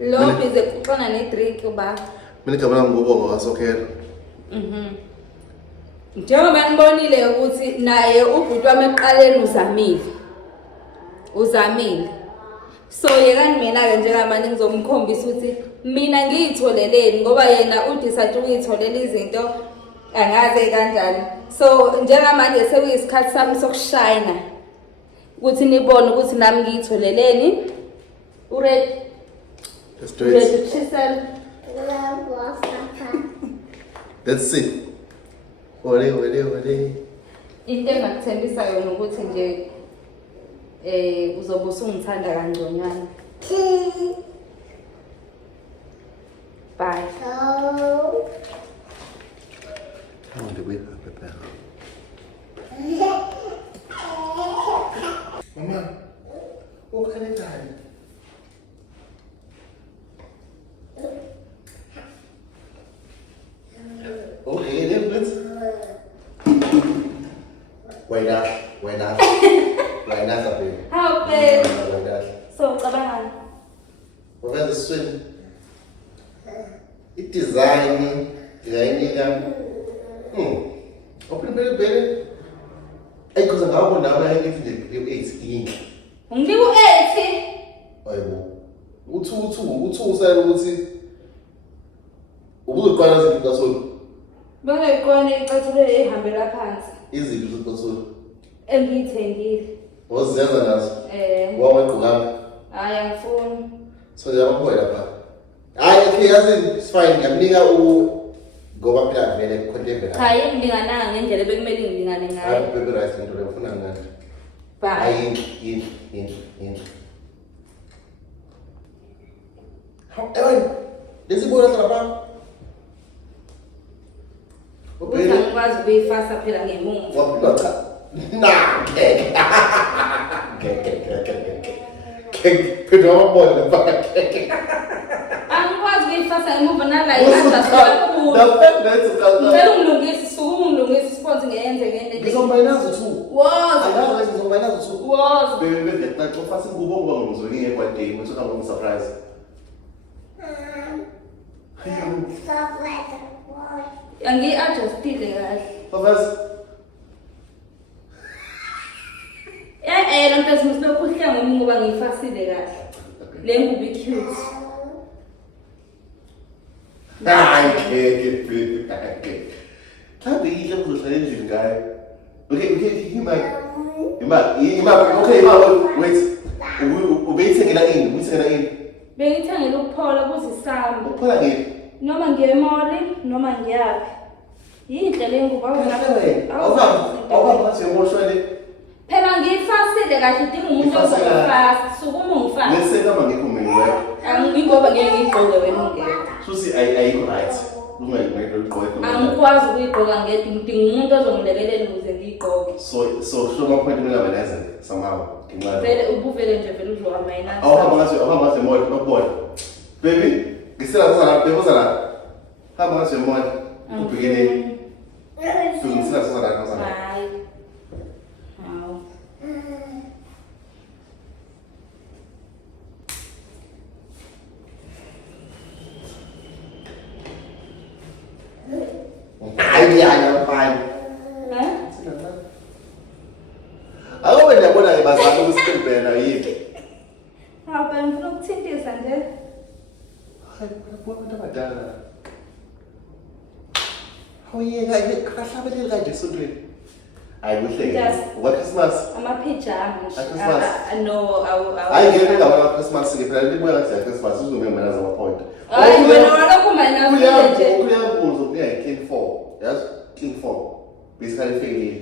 Lo bize kukhona ne-drink ba. Mina igama lami ngubongo kaSokhela. Njengoba nibonile ukuthi naye ubhuti wami eqaleni uzamile. So yekani mina-ke njengamanje ngizomkhombisa ukuthi mina ngiyitholeleni ngoba yena udecide ukuyitholela izinto angaze kanjani. So njengamanje sekuyisikhathi sami sokushayina ukuthi nibone ukuthi nami ngiyitholeleni. Uready? Let's do it. Chisel. Let's see. Ole. Into engakuthembisa yona ukuthi nje uzobe usungithanda kangconywana. Bye. How do we prepare? Mama, what can I do? Okay, then let's. Wait up. Wait up, baby. How bad? Wait up. So, cabangani? Where's the swim? It design. Open baby. Hey, cause I'm going now. I need to do 18. Ngiku 80. Ayibo. U2 sayini ukuthi ubuzoqala izinto kaSoli. Bana ikhona icathulo ehambela phansi. Izinto zokuSoli. Engiyithengile. Wazenza nazo. Wawagqoka. Hayi angifuni. So yabaphoya lapha. Hayi okay yazi it's fine ngiyamnika ngoba phela vele content la. Cha yingilingananga ngendlela bekumele ngilingane ngayo. Hayi baby right into lefuna ngani. Bye. Hayi in. Ewen, lesibona lapha. Uthi angikwazi ukuyifasa phela ngemuva. Waphila cha. Nah. Phela wabona lapha. Angikwazi ukuyifasa ngemuva nala kakhulu. Ngicela ungilungise isponsi ngiyenze ngene. Ngizomba nazo 2. Woza. Angazi ngizomba nazo 2. Woza. Bebe ngithi ufasa ingubo ngoba ngizongike kwade ukuthi kanga surprise. Angi-adjustile kahle. Bafas. Lo nto simhlophe uhle ngomi ngoba ngiyifasile kahle. Le ngubo i-cute. Hayi ke. Thabe ile kuzohlala endlini ngayo. Okay, wait. Ubeyithengela ini? Bengithengele ukuphola kuzisamba. Ukuphola ngini? Noma ngiye emoli noma ngiyaphi. Yinhle le ngubo Awuhamba emotionally. Phela ngiyifasile kahle idinga umuntu ozongifasa. Sukuma ungifasa. Lesekama ngikho mina wewe. Angiyingoba ngeke ngiyigqoke wena ungeke. Susi ayikho right. Ungayigqoki. Angikwazi ukuyigqoka ngedwa ngidinga umuntu ozongilekelela ukuze ngiyigqoke. So show my point mina belazen somehow. Vele ubuvele nje vele uzoba mayinani. Awuhamba ngathi emoy nokubona. Baby, ngisela la. Hamba ngathi emoy. Ubhekene. Ngisela sasa. Hayi. Hawu. I'm fine. Awu wena yabona bazama ukusipembela yini? Hawu phela ngifuna ukuthintisa nje. Hayi abantu abadala. Awuyeka kahlabeleli kanje esondweni. Hayi kuhle. Christmas. Ama-pajama nje. Christmas. No, Hayi ngeke ngaba Christmas ke phela libuya ngathi Christmas uzome mina zama point. Hayi wena walokho mayina nje. Uyabuza ukuya King 4. Yazi King 4. Basically failure.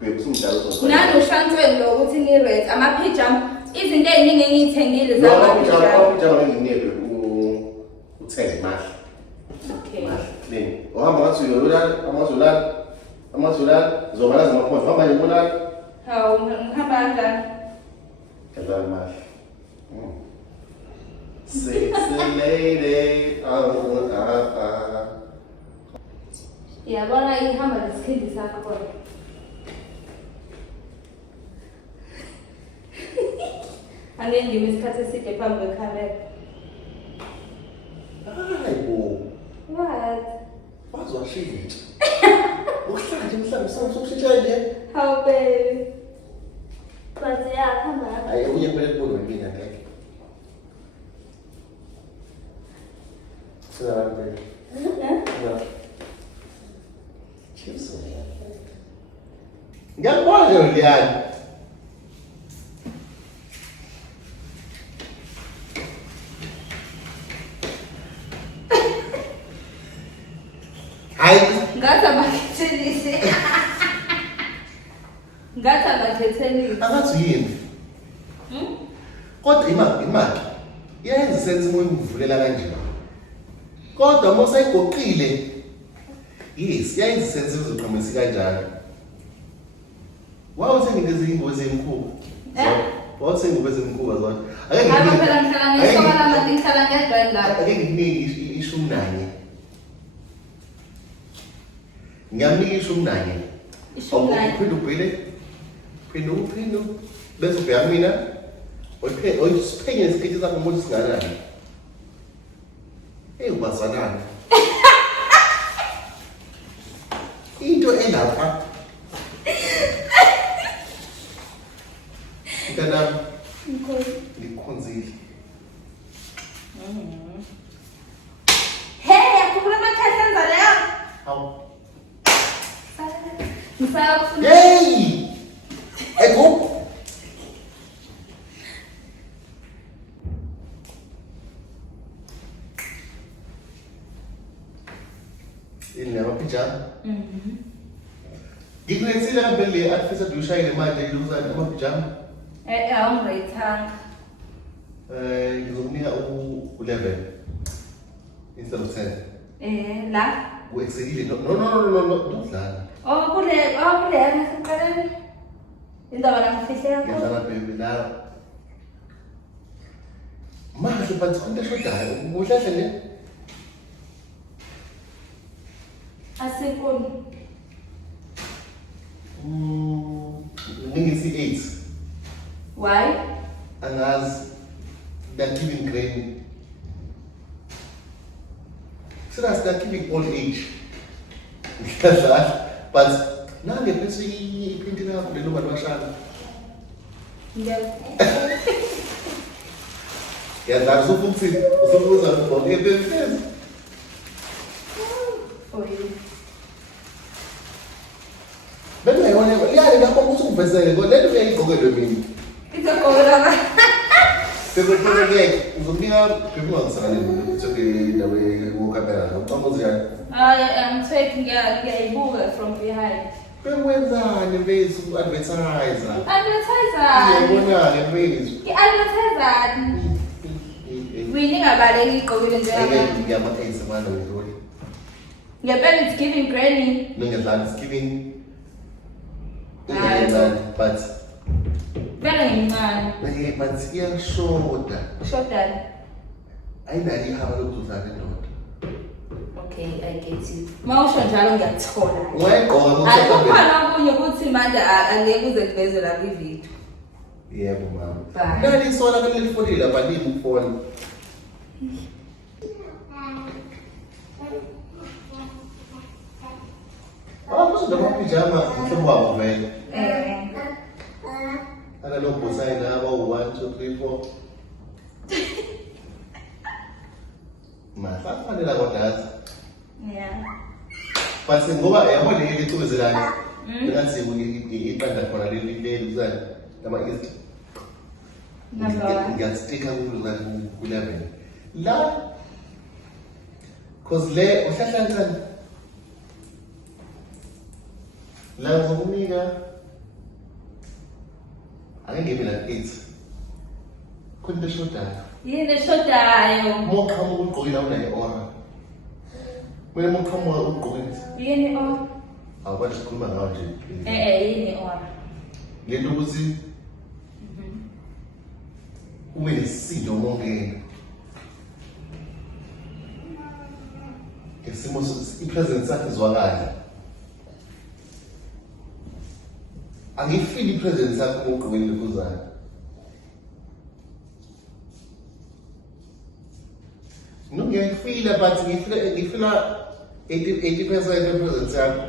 Besumdala uzoma. Nanoshansweni lo ukuthi ni rent ama-pajama izinto eziningi engiyithengile zama-pajama. Ama-pajama nginebe uthenge mali. Okay. Clean. Ohamba ngathi amazulala zobala zamaphondo hamba nje bona. Hawu ngihamba kanjani? Kadlala mali. Sexy lady. Yabona ihamba nesikhindi sakho. Angeke ngime isikhathi eside phambi kwekhamera. Singalanti. No. Chips. Ngiyakubona nje Liyani. Hayi, Ngathi abakhethelise. Ngathi abakhethelise. akathi yini? Kodwa imali iyayenza sense uma uyivulela kanje. Kodwa uma usayigoqile, yes, iyayenza sense uzoqhumisa kanjalo. Wawuthenga ingozi emkhulu. Wawuthenga ingozi emkhulu zona. Aba phela ngihlala ngesoka manje ngihlala ngedwa la. Ake nginike ishumi nanye. Ngiyamnika ishumi nanye. Ishumi nanye. Uphinde ubhile. Phinde bese ubheka mina. Oyiphenye isikhathi sakho umuntu singanani. Ubazalana. Into elapha. Kanam ngikhonzile. Hey, yakubula amakhasi enza leyo. Hawu. Ngisaya kufuna. Hey! Ego. Ini amapijama. Ngikulethile kambe le afisa dushayile manje ngizozana amapijama. Awungayithanga. Ngizokunika u11 instead of 10. La. Uexcelile. No, dlala. Kule siqaleni. Indaba lamfihle yakho. Ngiyadlala baby la. Manje but konke eshodayo uhlahle nje. Asikuni. Ngingisi 8. Why? Angazi they're giving grain. Serious, they're giving old age. But nange phezu iphinti lakho lelo bantu bashaka. Yadlala usukuthi usukuza ubonke phezulu. Bengayona yani lapho ukuthi uvezele kodwa lento uyayigqokelwe mina. Izogqokela ba. Sezoqhubeka uzokunika phezulu ngisakale ukuthi indawo yokukamera uqhamuzi yani. I'm taking ngiyayibuka from behind. Bengwenzani mfethu advertiser? Advertiser. Ngiyabona mfethu. I-advertiser. Ngingabaleki igqokile njengamanje. Ngiyama-8 manje ngidlule. Ngempela it's giving granny. Ngiyadlala it's giving. Hayi. But Vele ngincane. but iyashoda. Shodani. Ayinalo ihaba lokuzuzana indoda. Okay, I get you. Mawusho njalo ngiyathola. Ungayigqoka ngoba Akukhona okunye ukuthi manje angeke uze kuveze lapha ivideo. yebo mama. Bye. Nali isona kanti lifonile lapha limfoni. Kusho amapijama mhlobo wabo vele. Akalo bhosayini aba u1 2 3 4. Mafanele kodwa. Yeah. But ngoba yabo le liculuzelana. Ngathi iqanda khona leli uzani lama east. Ngiyastika ku11. La cause le uhlahla kancane. La ngokunika angeke ngibe la 8. Konke shodayo. Yini eshodayo? Moqhamuka ugqokile awunayo ora. Wena moqhamuka ugqokile. Yini o? Awukwazi ukukhuluma ngawo nje. Yini ora? Lento ukuthi ube nesisindo mongena. Ngesimo i-presence yakhe izwakala. Angifeel i-presence yakho ugqokile lokuzana. No, ngiyayifila but ngifila 80% presence yakho.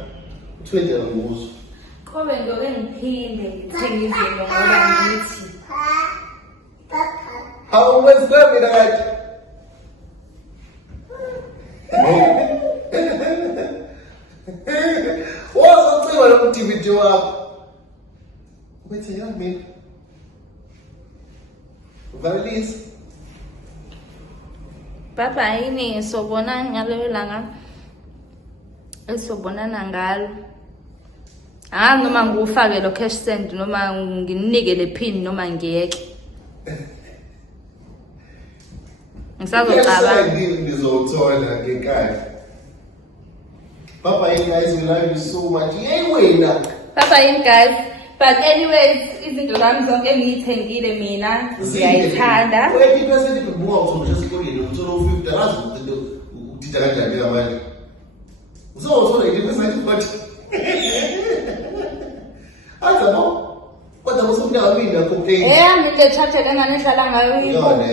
20 angibuzo. Kobe ngoke ngiphinde ngithenge izinto ngoba ngithi. How was that mina kathi? Wazocima lo mdividi wakho. Ubethi ya mina. Valise. Papa yini sobona ngaleyo langa esobonana ngalo. Noma ngufake lo cash send noma nginike le pin noma ngiyeke. Ngisazocaba. Ngizothola ngekhaya. Papa yini guys, we love you so much. Yey wena. Papa yini guys. But anyways, izinto zami zonke engiyithengile mina ngiyayithanda. Wena ipesenti kubuka uthola nje esikoleni uthola u50 razi udida kanjani ngamanje. Uzothola ipesenti but Azabo. Kodwa usumntaka mina complain. Mina le charger engane ehlala ngayo Yona